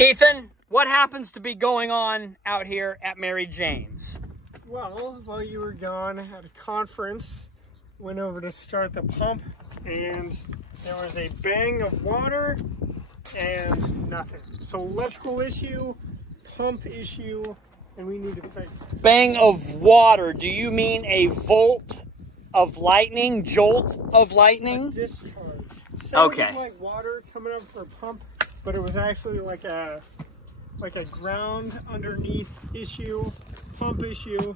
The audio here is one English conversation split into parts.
Ethan, what happens to be going on out here at Mary Jane's? Well, while you were gone at a conference, went over to start the pump, and there was a bang of water and nothing. So electrical issue, pump issue, and we need to fix it. Bang of water. Do you mean a volt of lightning? Jolt of lightning? A discharge. Sounded Okay. like water coming up for a pump, but it was actually like a ground underneath issue, pump issue.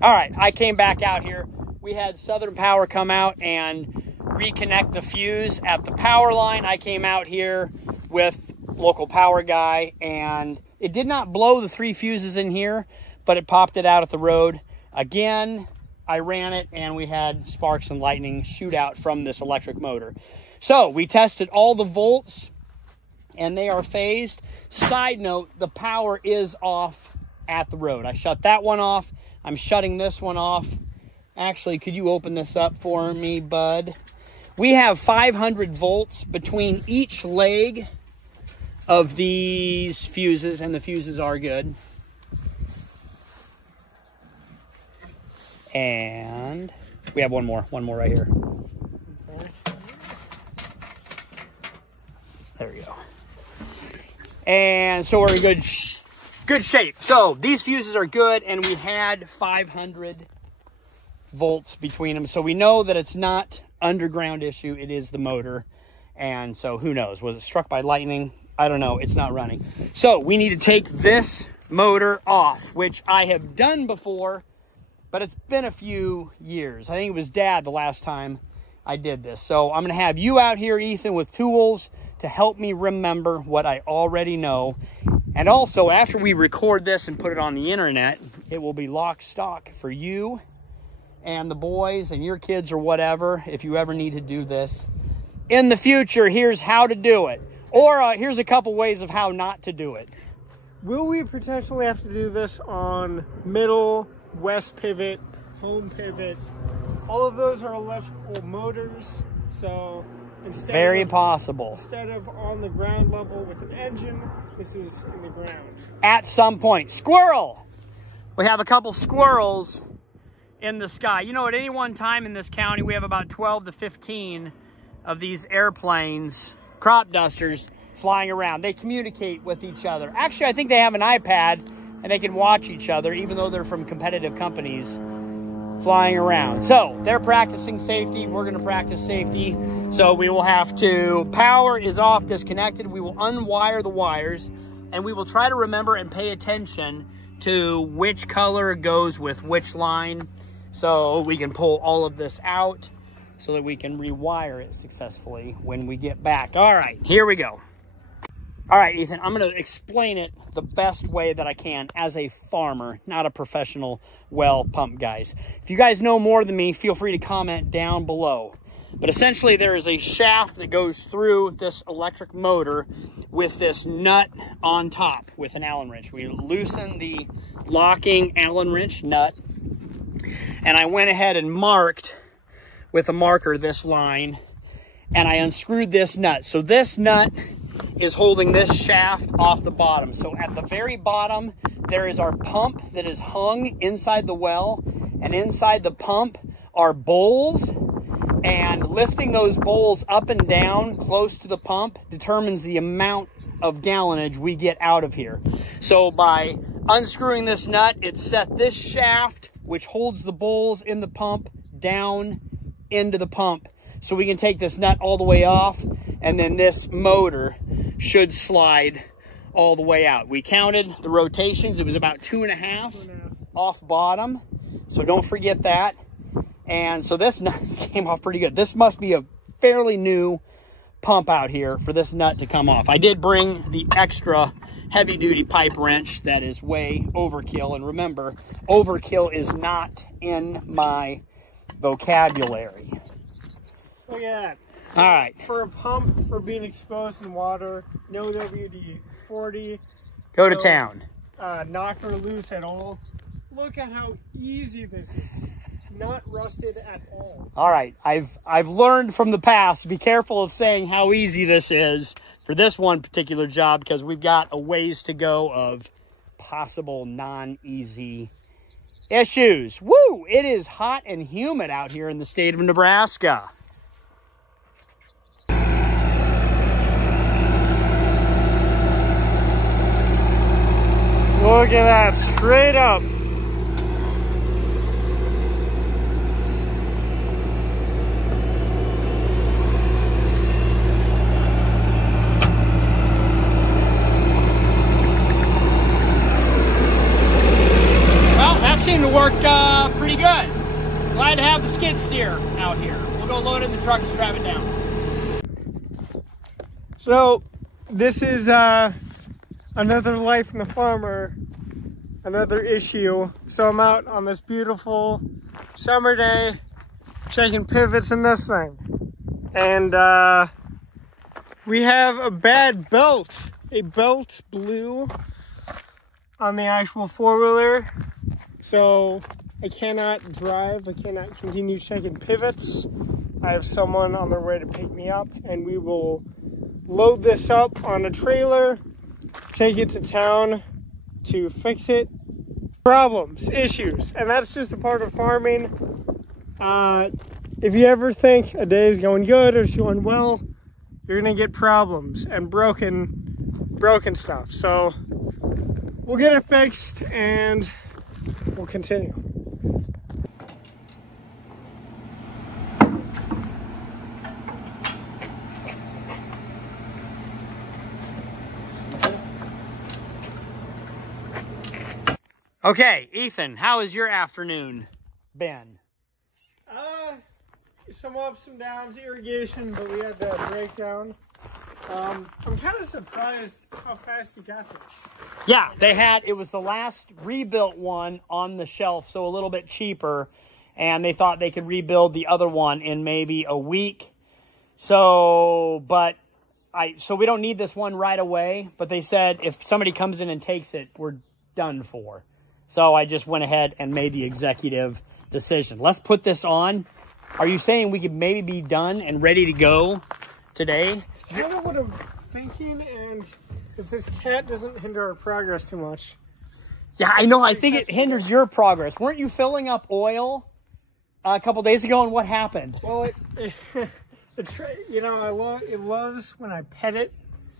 All right, I came back out here. We had Southern Power come out and reconnect the fuse at the power line. I came out here with local power guy, and it did not blow the 3 fuses in here, but it popped it out at the road. Again, I ran it, and we had sparks and lightning shoot out from this electric motor. So we tested all the volts, and they are phased. Side note, the power is off at the road. I shut that one off. I'm shutting this one off. Actually, could you open this up for me, bud? We have 500 volts between each leg of these fuses, and the fuses are good. And we have one more right here. There we go. And so we're in good shape. So these fuses are good, and we had 500 volts between them. So we know that it's not underground issue, it is the motor. And so who knows, was it struck by lightning? I don't know, it's not running. So we need to take this motor off, which I have done before, but it's been a few years. I think it was Dad the last time I did this. So I'm gonna have you out here, Ethan, with tools to help me remember what I already know. And also, after we record this and put it on the internet, it will be lock stock for you and the boys and your kids or whatever, if you ever need to do this. In the future, here's how to do it. Or here's a couple ways of how not to do it. Will we potentially have to do this on middle, west pivot, home pivot? All of those are electrical motors, so Very possible. Instead of on the ground level with an engine, this is in the ground. At some point. Squirrel! We have a couple squirrels in the sky. You know, at any one time in this county, we have about 12 to 15 of these airplanes, crop dusters, flying around. They communicate with each other. Actually, I think they have an iPad, and they can watch each other, even though they're from competitive companies, flying around. So they're practicing safety. We're going to practice safety. So we will have to, power is off, disconnected. We will unwire the wires, and we will try to remember and pay attention to which color goes with which line, so we can pull all of this out so that we can rewire it successfully when we get back. All right, here we go. All right, Ethan, I'm going to explain it the best way that I can as a farmer, not a professional well pump guys. If you guys know more than me, feel free to comment down below. But essentially, there is a shaft that goes through this electric motor with this nut on top with an Allen wrench. We loosen the locking Allen wrench nut, and I went ahead and marked with a marker this line, and I unscrewed this nut. So this nut is holding this shaft off the bottom. So at the very bottom, there is our pump that is hung inside the well, and inside the pump are bowls, and lifting those bowls up and down close to the pump determines the amount of gallonage we get out of here. So by unscrewing this nut, it set this shaft, which holds the bowls in the pump, down into the pump. So we can take this nut all the way off, and then this motor should slide all the way out. We counted the rotations. It was about 2.5 off bottom. So don't forget that. And so this nut came off pretty good. This must be a fairly new pump out here for this nut to come off. I did bring the extra heavy duty pipe wrench that is way overkill. And remember, overkill is not in my vocabulary. Look at that. So all right. For a pump, for being exposed in water, no WD-40. Go to town. Knock her loose at all. Look at how easy this is. not rusted at all. All right, I've learned from the past. Be careful of saying how easy this is for this one particular job, because we've got a ways to go of possible non-easy issues. Woo! It is hot and humid out here in the state of Nebraska. Look at that, straight up. Seemed to work pretty good. Glad to have the skid steer out here. We'll go load it in the truck and strap it down. So this is another life from the farmer, another issue. So I'm out on this beautiful summer day checking pivots in this thing, and we have a bad belt. A belt blew on the actual four-wheeler. So I cannot drive, I cannot continue checking pivots. I have someone on their way to pick me up, and we will load this up on a trailer, take it to town to fix it. Problems, issues, and that's just a part of farming. If you ever think a day is going good or it's going well, you're gonna get problems and broken stuff. So we'll get it fixed and we'll continue. Okay, Ethan, how has your afternoon been? Some ups and downs, irrigation, but we had that breakdown. I'm kind of surprised how fast you got this. Yeah, it was the last rebuilt one on the shelf, so a little bit cheaper, and they thought they could rebuild the other one in maybe a week. So we don't need this one right away, but they said if somebody comes in and takes it, we're done for. So I just went ahead and made the executive decision. Let's put this on. Are you saying we could maybe be done and ready to go today? It's kind of what I'm thinking, and if this cat doesn't hinder our progress too much. Yeah, I know. I think it hinders your progress. Weren't you filling up oil a couple days ago, and what happened? Well, it loves when I pet it.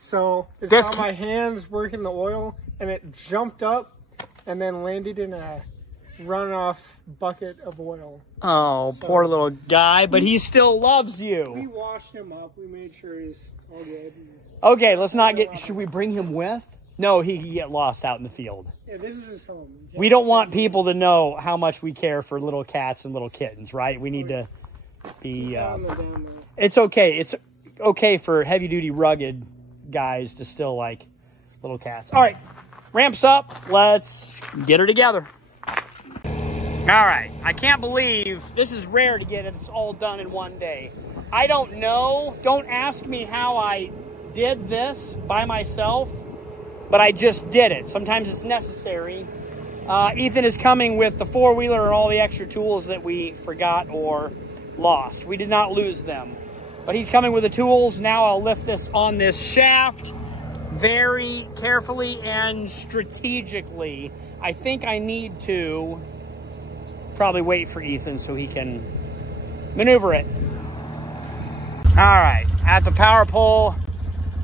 So it saw my hands working the oil, and it jumped up and then landed in a runoff bucket of oil. Oh, so, poor little guy, but he still loves you. We washed him up. We made sure he's all good. Okay, let's not get... Should we bring him with? No, he can get lost out in the field. Yeah, this is his home. We don't want people to know how much we care for little cats and little kittens, right? We need to be... it's okay. It's okay for heavy-duty, rugged guys to still like little cats. All right, ramps up. Let's get her together. All right, I can't believe this is rare to get it all done in one day. I don't know. Don't ask me how I did this by myself, but I just did it. Sometimes it's necessary. Ethan is coming with the four-wheeler and all the extra tools that we forgot or lost. We did not lose them, but he's coming with the tools. Now I'll lift this on this shaft very carefully and strategically. I think I need to probably wait for Ethan so he can maneuver it. All right, at the power pole,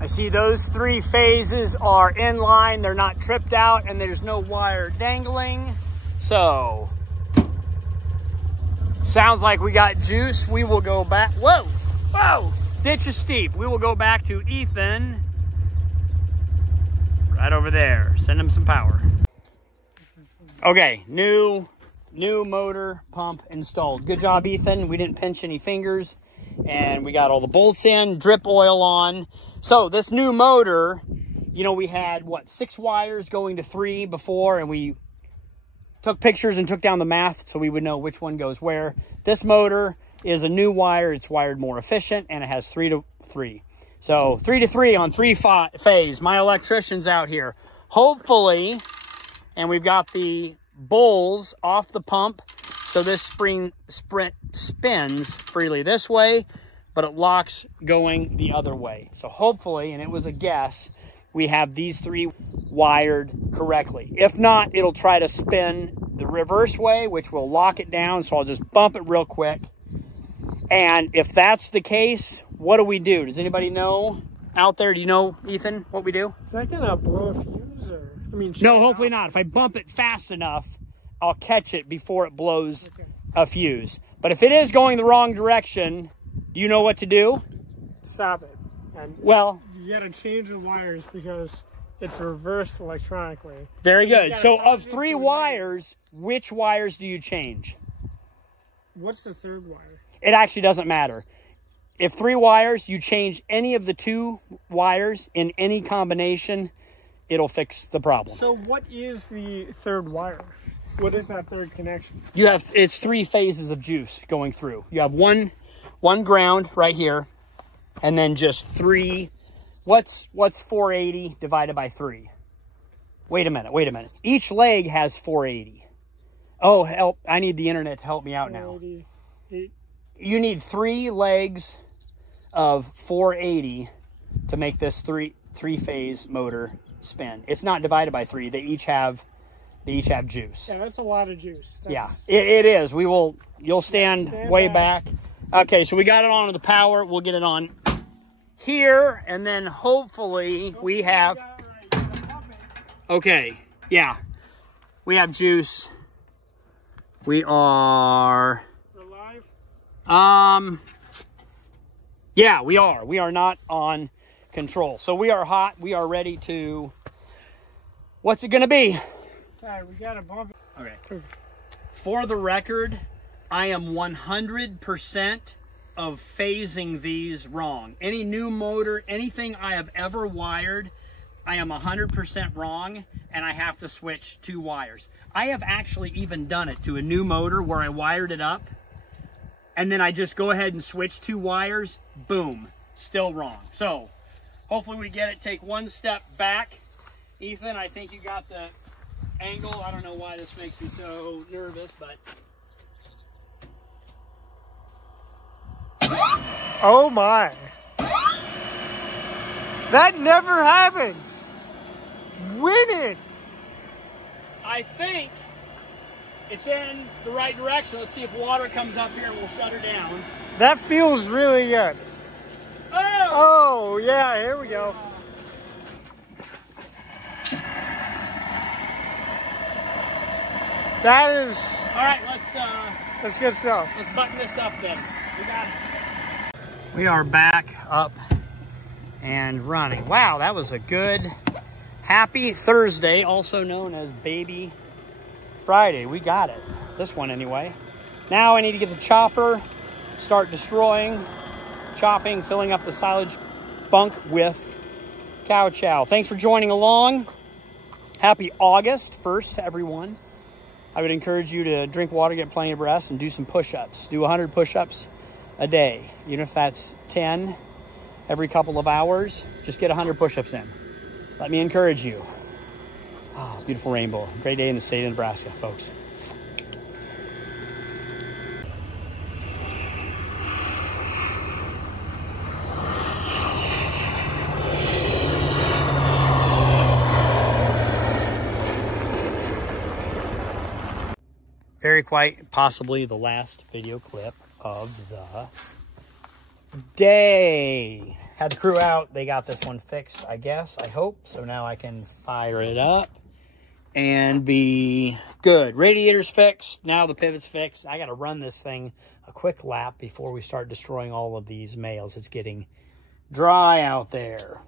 I see those 3 phases are in line. They're not tripped out and there's no wire dangling. So, sounds like we got juice. We will go back. Whoa, whoa, ditch is steep. We will go back to Ethan right over there. Send him some power. Okay, new motor pump installed. Good job, Ethan. We didn't pinch any fingers, and we got all the bolts in, drip oil on. So this new motor, you know, we had what, 6 wires going to 3 before, and we took pictures and took down the math so we would know which one goes where. This motor is a new wire. It's wired more efficient, and it has 3 to 3. So 3 to 3 on 3 phase. My electrician's out here. Hopefully, and we've got the bowls off the pump. So this sprint spins freely this way, but it locks going the other way. So hopefully, and it was a guess, we have these 3 wired correctly. If not, it'll try to spin the reverse way, which will lock it down. So I'll just bump it real quick. And if that's the case, what do we do? Does anybody know out there? Do you know, Ethan, what we do? Is that gonna blow a fuse, or I mean? No, hopefully not. If I bump it fast enough, I'll catch it before it blows a fuse. But if it is going the wrong direction, do you know what to do? Stop it. And well, you gotta change the wires because it's reversed electronically. Very good. So of 3 wires, which wires do you change? What's the 3rd wire? It actually doesn't matter. If 3 wires, you change any of the 2 wires in any combination, it'll fix the problem. So what is the 3rd wire? What is that 3rd connection? It's 3 phases of juice going through. You have one ground right here, and then just 3. What's 480 divided by 3? Wait a minute. Each leg has 480. Oh, help. I need the internet to help me out now. You need 3 legs of 480 to make this three-phase motor spin. It's not divided by 3. They each have juice. Yeah, that's a lot of juice. Yeah, it is. You'll stand way back. Okay, so we got it on the power. We'll get it on here, and then hopefully we have... Okay, yeah. We have juice. We are... We're live? Yeah, we are. We are not on control. So we are hot. We are ready to... What's it going to be? All right, we got to bump it. Okay. For the record, I am 100% of phasing these wrong. Any new motor, anything I have ever wired, I am 100% wrong, and I have to switch 2 wires. I have actually even done it to a new motor where I wired it up, and then I just go ahead and switch 2 wires, boom, still wrong. So hopefully we get it. Take 1 step back. Ethan, I think you got the angle. I don't know why this makes me so nervous, but... Oh my. That never happens. Win it. I think it's in the right direction. Let's see if water comes up here and we'll shut her down. That feels really good. Oh! Oh, yeah, here we go. That is... All right, that's good stuff. Let's button this up then. We got it. We are back up and running. Wow, that was a good, happy Thursday, also known as Baby Friday. We got it. This one anyway. Now I need to get the chopper, start destroying, chopping, filling up the silage bunk with cow chow. Thanks for joining along. Happy August 1st to everyone. I would encourage you to drink water, get plenty of rest, and do some push-ups. Do 100 push-ups a day. Even if that's 10 every couple of hours, just get 100 push-ups in. Let me encourage you. Oh, beautiful rainbow. Great day in the state of Nebraska, folks. Very quite possibly the last video clip of the day. Had the crew out. They got this one fixed, I guess. I hope. So now I can fire it up and be good. Radiator's fixed. Now the pivot's fixed. I got to run this thing a quick lap before we start destroying all of these males. It's getting dry out there.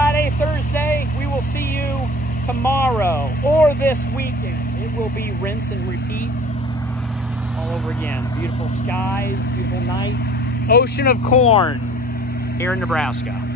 Friday, Thursday. We will see you tomorrow or this weekend. It will be rinse and repeat all over again. Beautiful skies, beautiful night. Ocean of corn here in Nebraska.